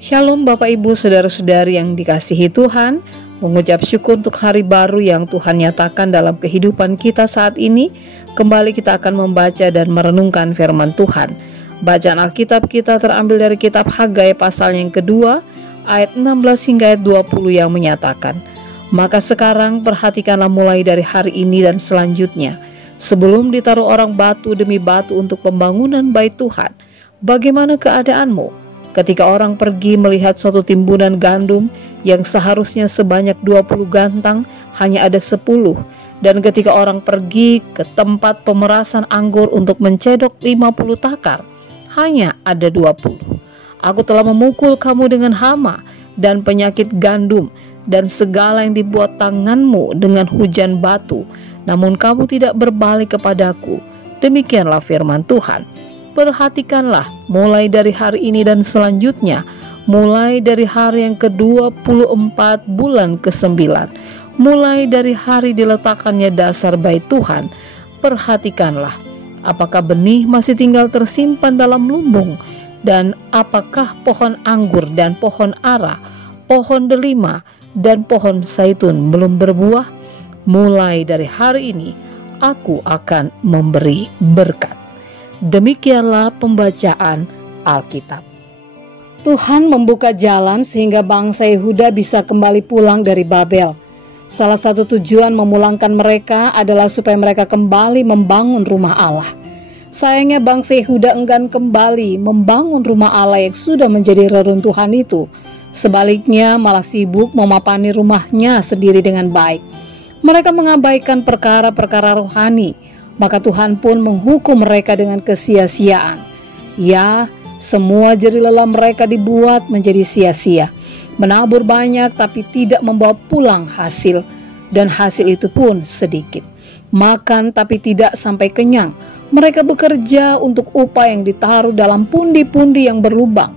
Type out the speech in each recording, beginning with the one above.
Shalom Bapak Ibu Saudara-saudari yang dikasihi Tuhan, mengucap syukur untuk hari baru yang Tuhan nyatakan dalam kehidupan kita saat ini. Kembali kita akan membaca dan merenungkan firman Tuhan. Bacaan Alkitab kita terambil dari kitab Hagai pasal yang kedua, ayat 16 hingga ayat 20 yang menyatakan, "Maka sekarang perhatikanlah mulai dari hari ini dan selanjutnya, sebelum ditaruh orang batu demi batu untuk pembangunan bait Tuhan, bagaimana keadaanmu? Ketika orang pergi melihat suatu timbunan gandum yang seharusnya sebanyak 20 gantang, hanya ada 10. Dan ketika orang pergi ke tempat pemerasan anggur untuk mencedok 50 takar, hanya ada 20. Aku telah memukul kamu dengan hama dan penyakit gandum dan segala yang dibuat tanganmu dengan hujan batu, namun kamu tidak berbalik kepadaku." Demikianlah firman Tuhan. Perhatikanlah mulai dari hari ini dan selanjutnya, mulai dari hari yang ke-24 bulan ke-9, mulai dari hari diletakkannya dasar bait Tuhan. Perhatikanlah, apakah benih masih tinggal tersimpan dalam lumbung, dan apakah pohon anggur dan pohon ara, pohon delima dan pohon zaitun belum berbuah. Mulai dari hari ini aku akan memberi berkat. Demikianlah pembacaan Alkitab. Tuhan membuka jalan sehingga bangsa Yehuda bisa kembali pulang dari Babel. Salah satu tujuan memulangkan mereka adalah supaya mereka kembali membangun rumah Allah. Sayangnya bangsa Yehuda enggan kembali membangun rumah Allah yang sudah menjadi reruntuhan itu. Sebaliknya malah sibuk memapani rumahnya sendiri dengan baik. Mereka mengabaikan perkara-perkara rohani. Maka Tuhan pun menghukum mereka dengan kesia-siaan. Ya, semua jerih lelah mereka dibuat menjadi sia-sia. Menabur banyak tapi tidak membawa pulang hasil, dan hasil itu pun sedikit. Makan tapi tidak sampai kenyang. Mereka bekerja untuk upah yang ditaruh dalam pundi-pundi yang berlubang.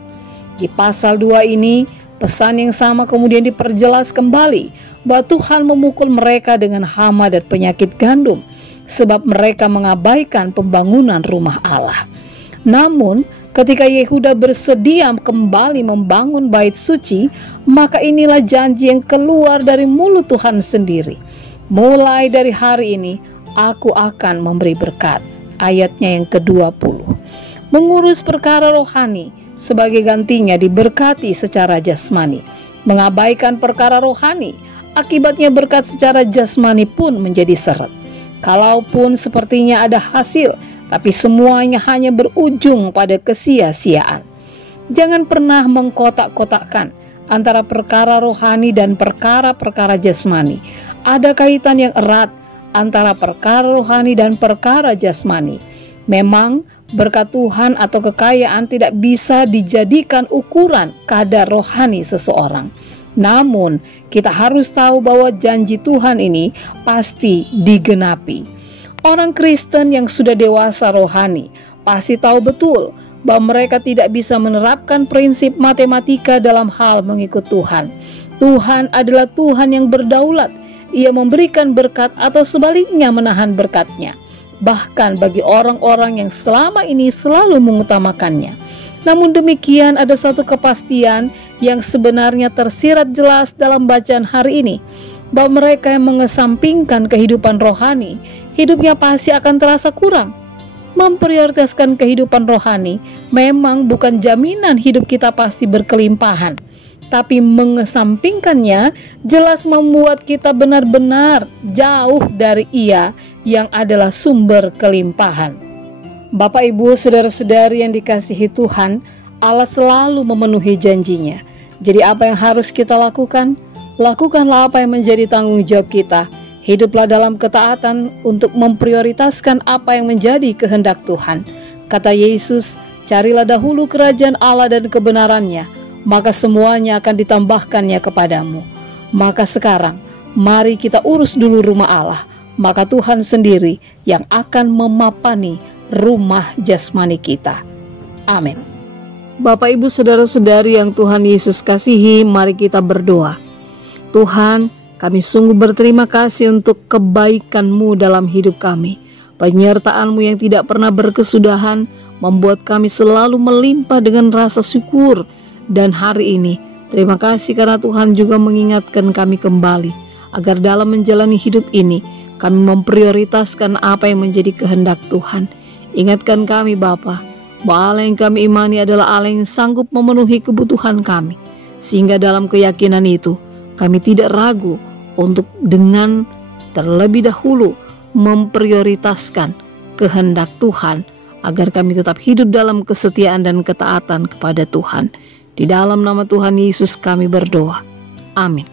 Di pasal 2 ini, pesan yang sama kemudian diperjelas kembali, bahwa Tuhan memukul mereka dengan hama dan penyakit gandum, sebab mereka mengabaikan pembangunan rumah Allah. Namun, ketika Yehuda bersedia kembali membangun bait suci, maka inilah janji yang keluar dari mulut Tuhan sendiri. Mulai dari hari ini, aku akan memberi berkat. Ayatnya yang ke-20. Mengurus perkara rohani, sebagai gantinya diberkati secara jasmani. Mengabaikan perkara rohani, akibatnya berkat secara jasmani pun menjadi seret. Kalaupun sepertinya ada hasil, tapi semuanya hanya berujung pada kesia-siaan. Jangan pernah mengkotak-kotakkan antara perkara rohani dan perkara-perkara jasmani. Ada kaitan yang erat antara perkara rohani dan perkara jasmani. Memang berkat Tuhan atau kekayaan tidak bisa dijadikan ukuran kadar rohani seseorang. Namun, kita harus tahu bahwa janji Tuhan ini pasti digenapi. Orang Kristen yang sudah dewasa rohani pasti tahu betul bahwa mereka tidak bisa menerapkan prinsip matematika dalam hal mengikut Tuhan. Tuhan adalah Tuhan yang berdaulat. Ia memberikan berkat atau sebaliknya menahan berkatnya, bahkan bagi orang-orang yang selama ini selalu mengutamakannya. Namun demikian, ada satu kepastian yang sebenarnya tersirat jelas dalam bacaan hari ini, bahwa mereka yang mengesampingkan kehidupan rohani, hidupnya pasti akan terasa kurang. Memprioritaskan kehidupan rohani memang bukan jaminan hidup kita pasti berkelimpahan, tapi mengesampingkannya jelas membuat kita benar-benar jauh dari Ia yang adalah sumber kelimpahan. Bapak, Ibu, Saudara-saudari yang dikasihi Tuhan, Allah selalu memenuhi janjinya. Jadi apa yang harus kita lakukan? Lakukanlah apa yang menjadi tanggung jawab kita. Hiduplah dalam ketaatan untuk memprioritaskan apa yang menjadi kehendak Tuhan. Kata Yesus, "Carilah dahulu kerajaan Allah dan kebenarannya, maka semuanya akan ditambahkannya kepadamu." Maka sekarang, mari kita urus dulu rumah Allah, maka Tuhan sendiri yang akan memapani rumah jasmani kita. Amin. Bapak, Ibu, Saudara-saudari yang Tuhan Yesus kasihi, mari kita berdoa. Tuhan, kami sungguh berterima kasih untuk kebaikan-Mu dalam hidup kami. Penyertaan-Mu yang tidak pernah berkesudahan membuat kami selalu melimpah dengan rasa syukur dan hari ini. Terima kasih karena Tuhan juga mengingatkan kami kembali agar dalam menjalani hidup ini kami memprioritaskan apa yang menjadi kehendak Tuhan. Ingatkan kami Bapa, bahwa Allah yang kami imani adalah Allah yang sanggup memenuhi kebutuhan kami. Sehingga dalam keyakinan itu kami tidak ragu untuk dengan terlebih dahulu memprioritaskan kehendak Tuhan agar kami tetap hidup dalam kesetiaan dan ketaatan kepada Tuhan. Di dalam nama Tuhan Yesus kami berdoa. Amin.